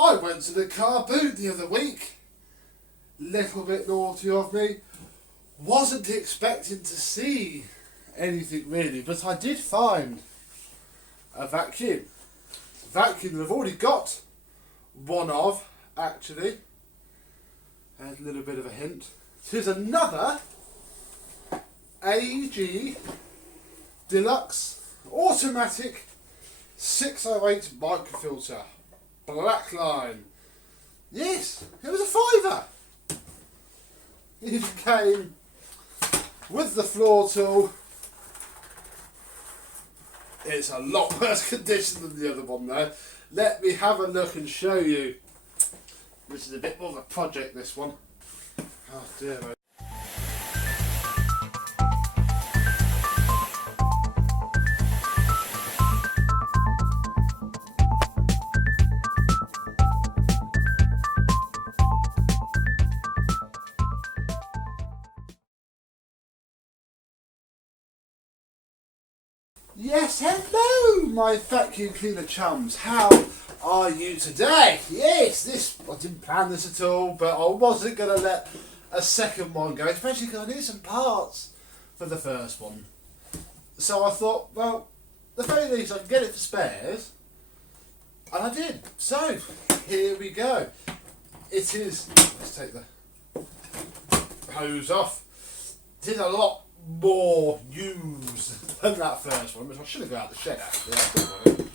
I went to the car boot the other week. Little bit naughty of me. Wasn't expecting to see anything really, but I did find a vacuum. Vacuum that I've already got one of, actually. There's a little bit of a hint. Here's another AEG Deluxe automatic 608 microfilter. Blackline. Yes, it was a £5. It came with the floor tool. It's a lot worse condition than the other one though. Let me have a look and show you. This is a bit more of a project, this one. Oh dear. Yes, hello my vacuum cleaner chums. How are you today? Yes, I didn't plan this at all, but I wasn't going to let a second one go, especially because I need some parts for the first one. So I thought, well, the very least I can get it for spares, and I did. So, here we go. It is, let's take the hose off. It is a lot more used than that first one, which I should have got out of the shed actually. I put one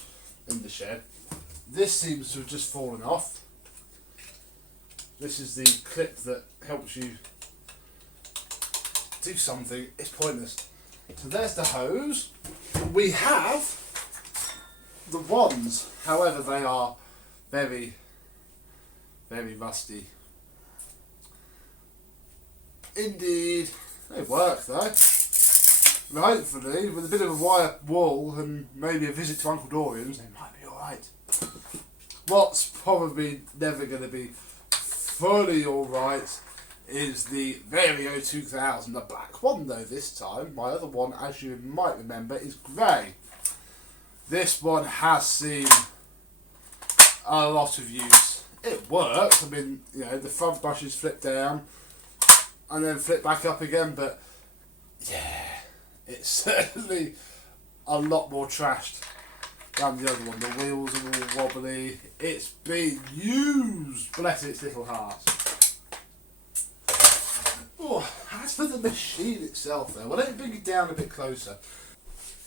in the shed. This seems to have just fallen off. This is the clip that helps you do something. It's pointless. So there's the hose. We have the wands, however they are very, very rusty. Indeed. They work though. And hopefully, with a bit of a wire wool and maybe a visit to Uncle Dorian's, they might be alright. What's probably never going to be fully alright is the Vario 2000, the black one though this time. My other one, as you might remember, is grey. This one has seen a lot of use. It works. I mean, you know, the front brushes flip down and then flip back up again, but yeah, it's certainly a lot more trashed than the other one. The wheels are all wobbly. It's been used, bless its little heart. Oh, as for the machine itself though, well, let me bring it down a bit closer.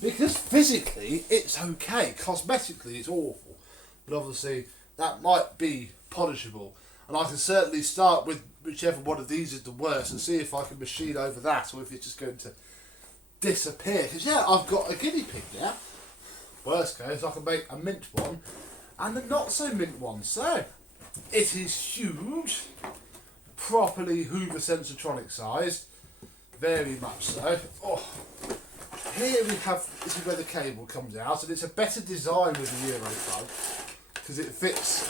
Because physically it's okay, cosmetically it's awful, but obviously that might be polishable. And I can certainly start with whichever one of these is the worst and see if I can machine over that or if it's just going to disappear. Because yeah, I've got a guinea pig now. Worst case, I can make a mint one and a not so mint one. So, it is huge, properly Hoover Sensortronic sized, very much so. Oh, here we have, this is where the cable comes out, and it's a better design with the Euro plug because it fits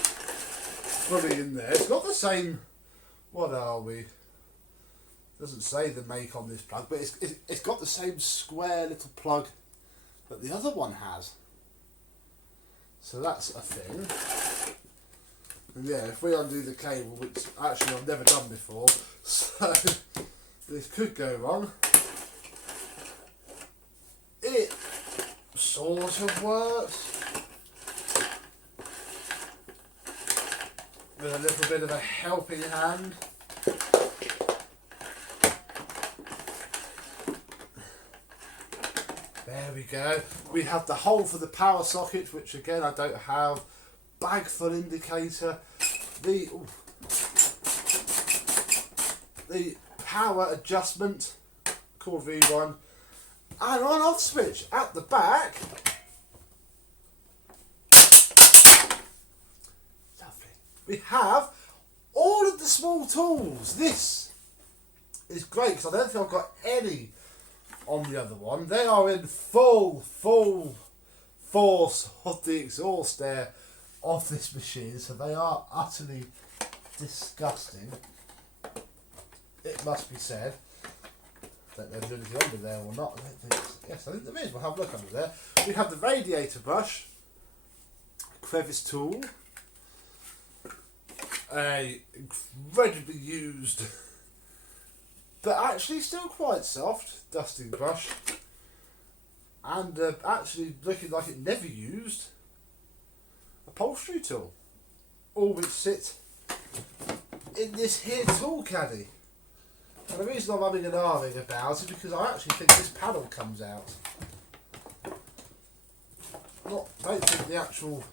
fully in there. It's not the same, what are we? Doesn't say the make on this plug, but it's got the same square little plug that the other one has. So that's a thing. And yeah, if we undo the cable, which actually I've never done before, so this could go wrong. It sort of works. With a little bit of a helping hand. There we go. We have the hole for the power socket, which again I don't have. Bag full indicator. The power adjustment, called V1. And on off switch at the back. Lovely. We have all of the small tools. This is great because I don't think I've got any on the other one. They are in full force of the exhaust air of this machine, so they are utterly disgusting. It must be said. I don't know if there's anything under there or not. Yes, I think there is. We'll have a look under there. We have the radiator brush, crevice tool, a incredibly used, but actually still quite soft dusting brush, and actually looking like it never used upholstery tool, all which sit in this here tool caddy. And the reason I'm having an ahhing about is because I actually think this panel comes out. Don't think the actual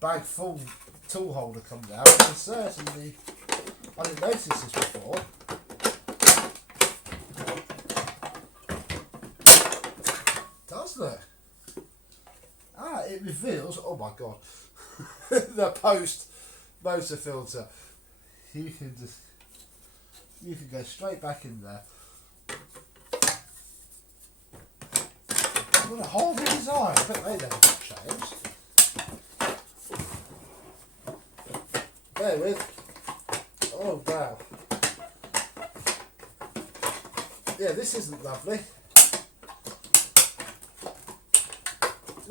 bag full tool holder comes out, but certainly I didn't notice this before. Does look. It reveals, oh my god, the post motor filter. You can go straight back in there. What a whole new design. I bet they never got changed. There with. Oh wow. Yeah, this isn't lovely.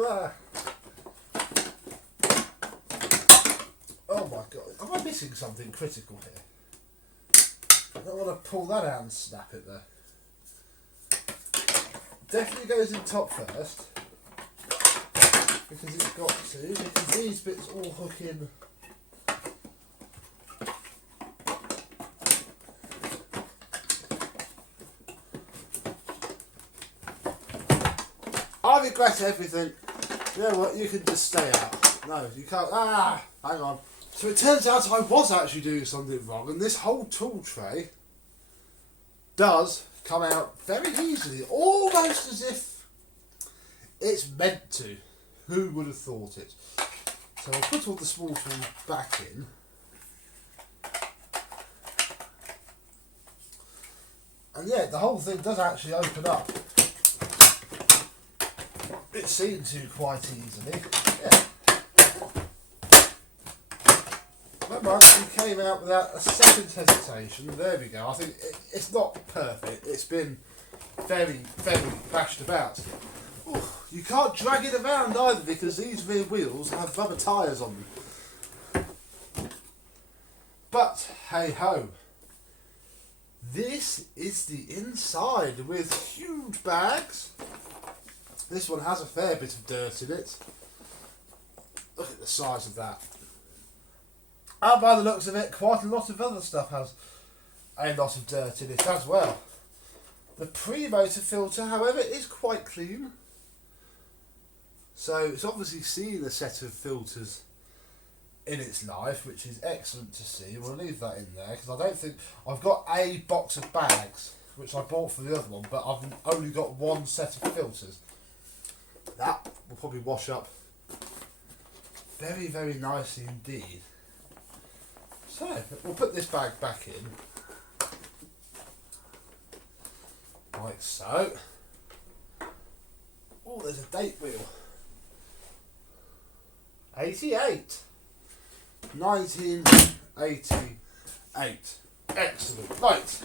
Ah. Oh my god. Am I missing something critical here? I don't want to pull that out and snap it there. Definitely goes in top first. Because it's got to. Because these bits all hook in. I regret everything. You know what? You can just stay out. No, you can't. Hang on. So it turns out I was actually doing something wrong, and this whole tool tray does come out very easily, almost as if it's meant to. Who would have thought it? So I'll put all the small tools back in. And yeah, the whole thing does actually open up. It seemed to quite easily. Yeah. Remember, we came out without a second hesitation. There we go. I think it's not perfect. It's been very, very bashed about. Ooh, you can't drag it around either because these rear wheels have rubber tyres on them. But hey ho. This is the inside with huge bags. This one has a fair bit of dirt in it. Look at the size of that. And by the looks of it, quite a lot of other stuff has a lot of dirt in it as well. The pre-motor filter, however, is quite clean. So it's obviously seen a set of filters in its life, which is excellent to see. We'll leave that in there because I don't think I've got a box of bags, which I bought for the other one, but I've only got one set of filters. That will probably wash up very, very nicely indeed. So, we'll put this bag back in, like so. Oh, there's a date wheel. 88. 1988. Excellent. Right.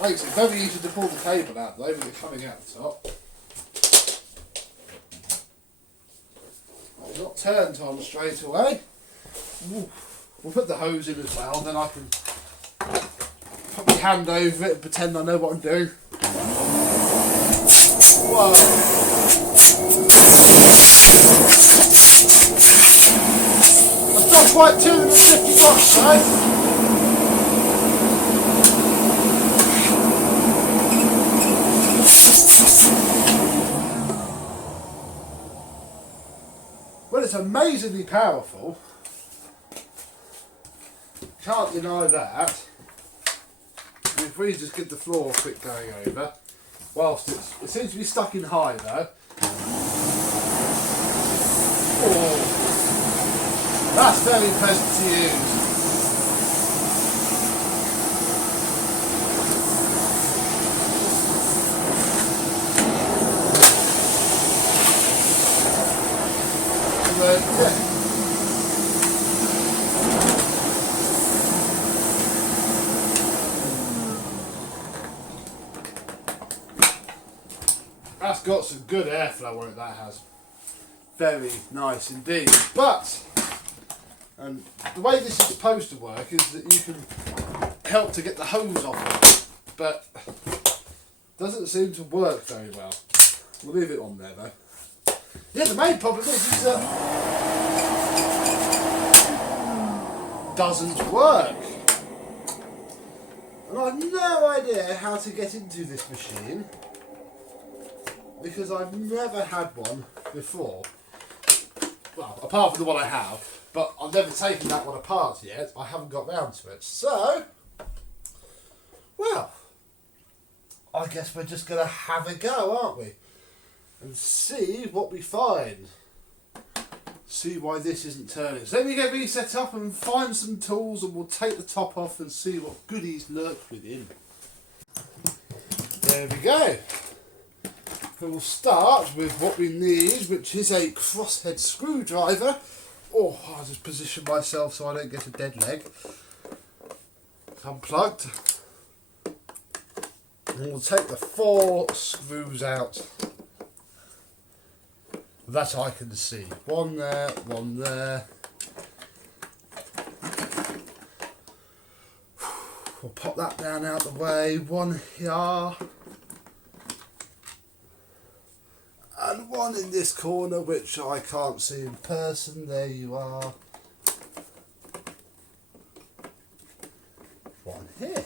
Makes it very easy to pull the cable out though, with it coming out the top. It's not turned on straight away. Ooh. We'll put the hose in as well, then I can put my hand over it and pretend I know what I'm doing. Whoa! That's not quite 250 bucks, though. Well, it's amazingly powerful. Can't deny that. If we just give the floor a quick going over, whilst it seems to be stuck in high though. Oh, that's very pleasant to use. Yeah. That's got some good airflow on it, that has. Very nice indeed. But And the way this is supposed to work is that you can help to get the hose off it, but doesn't seem to work very well. We'll leave it on there though. Yeah, the main problem is doesn't work. And I have no idea how to get into this machine because I've never had one before. Well, apart from the one I have, but I've never taken that one apart yet. I haven't got round to it. So, well, I guess we're just going to have a go, aren't we? And see what we find. See why this isn't turning. So let me get reset up and find some tools and we'll take the top off and see what goodies lurk within. There we go. And we'll start with what we need, which is a crosshead screwdriver. Oh, I'll just position myself so I don't get a dead leg. It's unplugged. And we'll take the 4 screws out that I can see. One there, one there. We'll pop that down out the way. One here. And one in this corner, which I can't see in person. There you are. One here.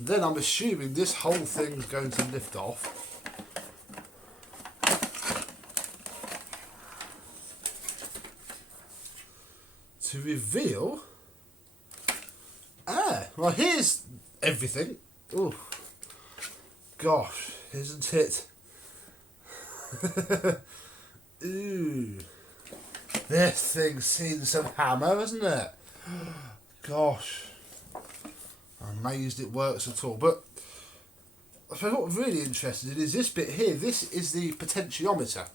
Then I'm assuming this whole thing's going to lift off. To reveal... well here's everything. Oh, gosh, isn't it? Ooh, this thing's seen some hammer, hasn't it? Gosh, I'm amazed it works at all. But I suppose what I'm really interested in is this bit here. This is the potentiometer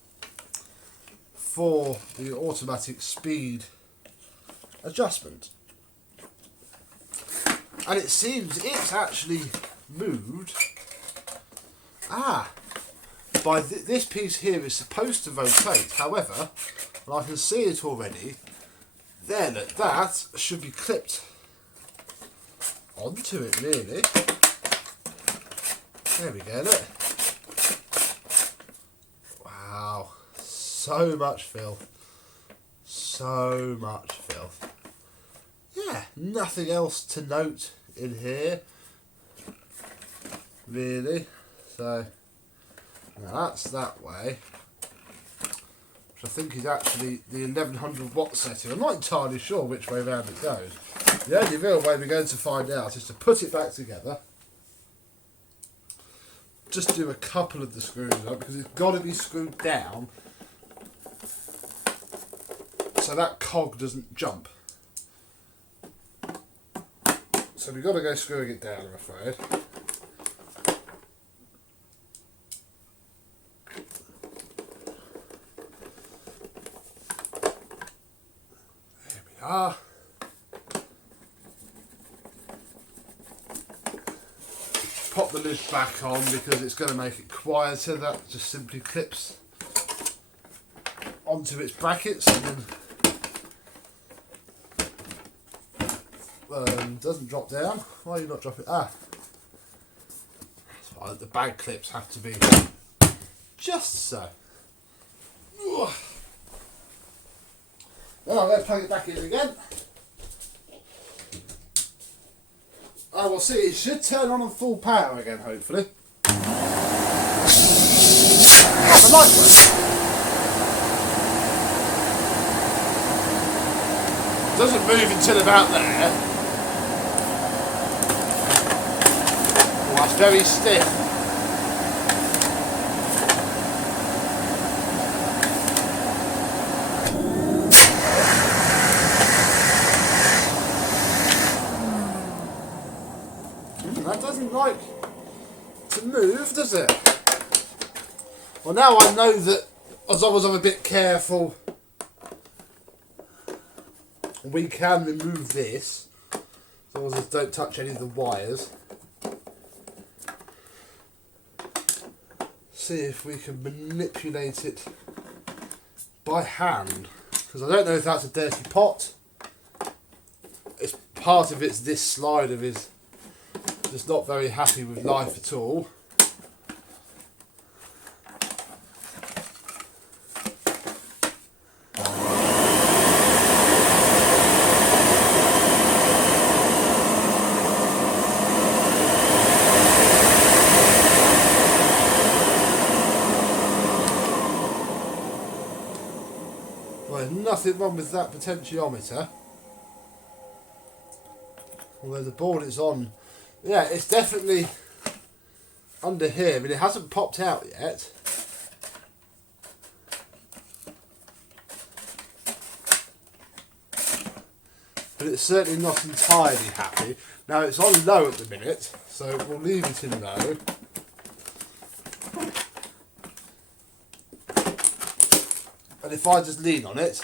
for the automatic speed adjustment, and it seems it's actually moved. By this piece here is supposed to rotate. However, and I can see it already, then that should be clipped onto it really. There we go, look. Wow, so much filth. So much filth. Yeah, nothing else to note in here, really. So, now that's that way, which I think is actually the 1100 watt setting. I'm not entirely sure which way round it goes. The only real way we're going to find out is to put it back together. Just do a couple of the screws up because it's got to be screwed down so that cog doesn't jump. So we've got to go screwing it down, I'm afraid. There we are. Pop the lid back on because it's going to make it quieter. That just simply clips onto its brackets and then doesn't drop down. Why are you not dropping? That's why the bag clips have to be just so. Now I'm going to plug it back in again. I will see. It should turn on full power again, hopefully. The light works. Doesn't move until about there. Oh, that's very stiff. That doesn't like to move, does it? Well, now I know that as long as I'm a bit careful, we can remove this, as long as I don't touch any of the wires. See if we can manipulate it by hand. because I don't know if that's a dirty pot. It's part of it's this slider is just not very happy with life at all. Well, there's nothing wrong with that potentiometer. Although the board it's on, yeah, it's definitely under here. I mean, it hasn't popped out yet. But it's certainly not entirely happy. Now it's on low at the minute, so we'll leave it in low. And if I just lean on it,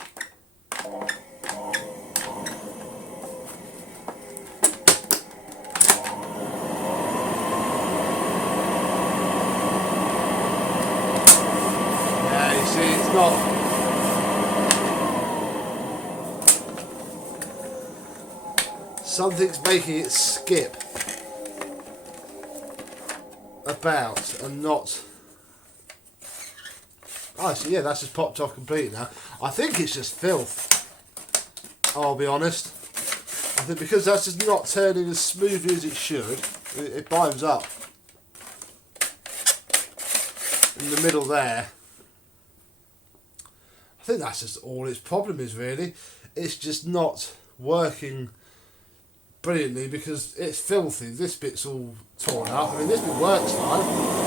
yeah, you see, it's not. Something's making it skip about and not. Oh, so yeah, that's just popped off completely now. I think it's just filth. I'll be honest. I think because that's just not turning as smoothly as it should, it binds up in the middle there. I think that's just all its problem is really. It's just not working brilliantly because it's filthy. This bit's all torn up. I mean, this bit works fine.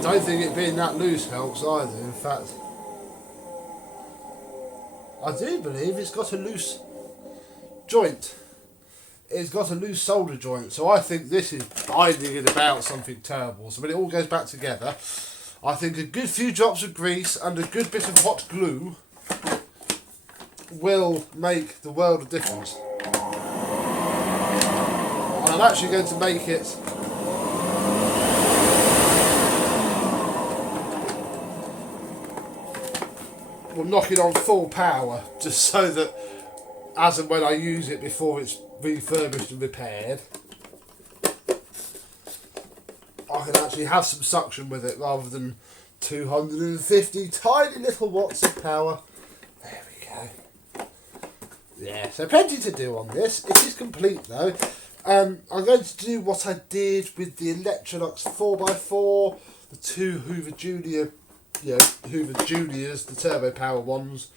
I don't think it being that loose helps either. In fact, I do believe it's got a loose joint. It's got a loose solder joint, so I think this is binding it about something terrible. So when it all goes back together, I think a good few drops of grease and a good bit of hot glue will make the world of difference. And I'm actually going to make it we'll knock it on full power just so that as and when I use it before it's refurbished and repaired, I can actually have some suction with it rather than 250 tiny little watts of power. There we go. Yeah, so plenty to do on this. It is complete though. I'm going to do what I did with the Electrolux 4x4, the two Hoover Juniors, the turbo power ones,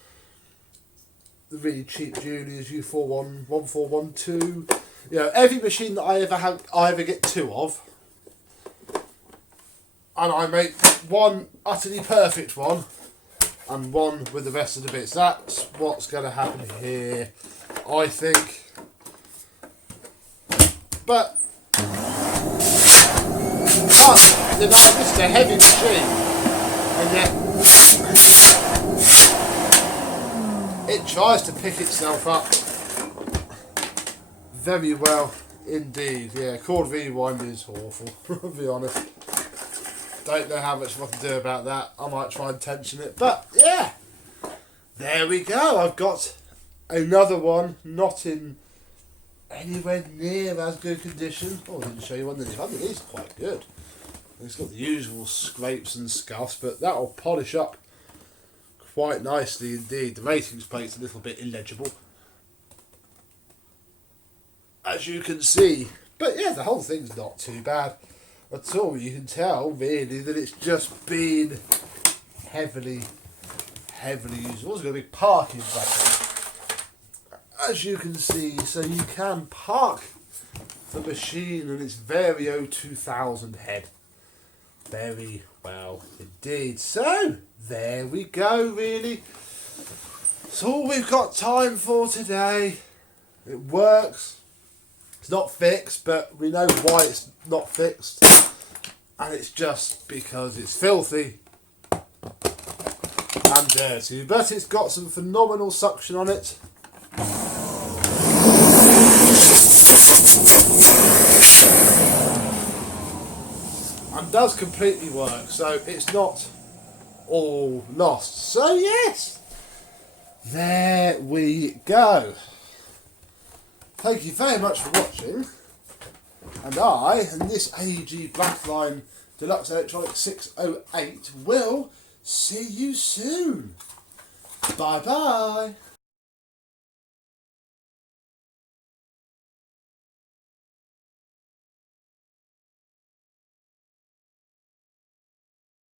the really cheap Juniors, U41, 1412. You know, every machine that I ever get two of, and I make one utterly perfect one and one with the rest of the bits. That's what's going to happen here, I think. But you know, this is a heavy machine. And yet, it tries to pick itself up very well indeed. Yeah, cord rewind is awful, I'll be honest. Don't know how much I can do about that. I might try and tension it. But yeah, there we go. I've got another one not in anywhere near as good condition. Oh, I didn't show you one that is quite good. It's got the usual scrapes and scuffs, but that'll polish up quite nicely indeed. The ratings plate's a little bit illegible, as you can see. But yeah, the whole thing's not too bad at all. You can tell really that it's just been heavily used. Also got a big parking button, as you can see, so you can park the machine and its Vario 2000 head. Very well indeed. So there we go really. That's all we've got time for today. It works. It's not fixed, but we know why it's not fixed. And it's just because it's filthy and dirty. But it's got some phenomenal suction on it. and does completely work, so it's not all lost. So yes, there we go. Thank you very much for watching, and this AEG Blackline Deluxe Electronic 608 will see you soon. Bye bye.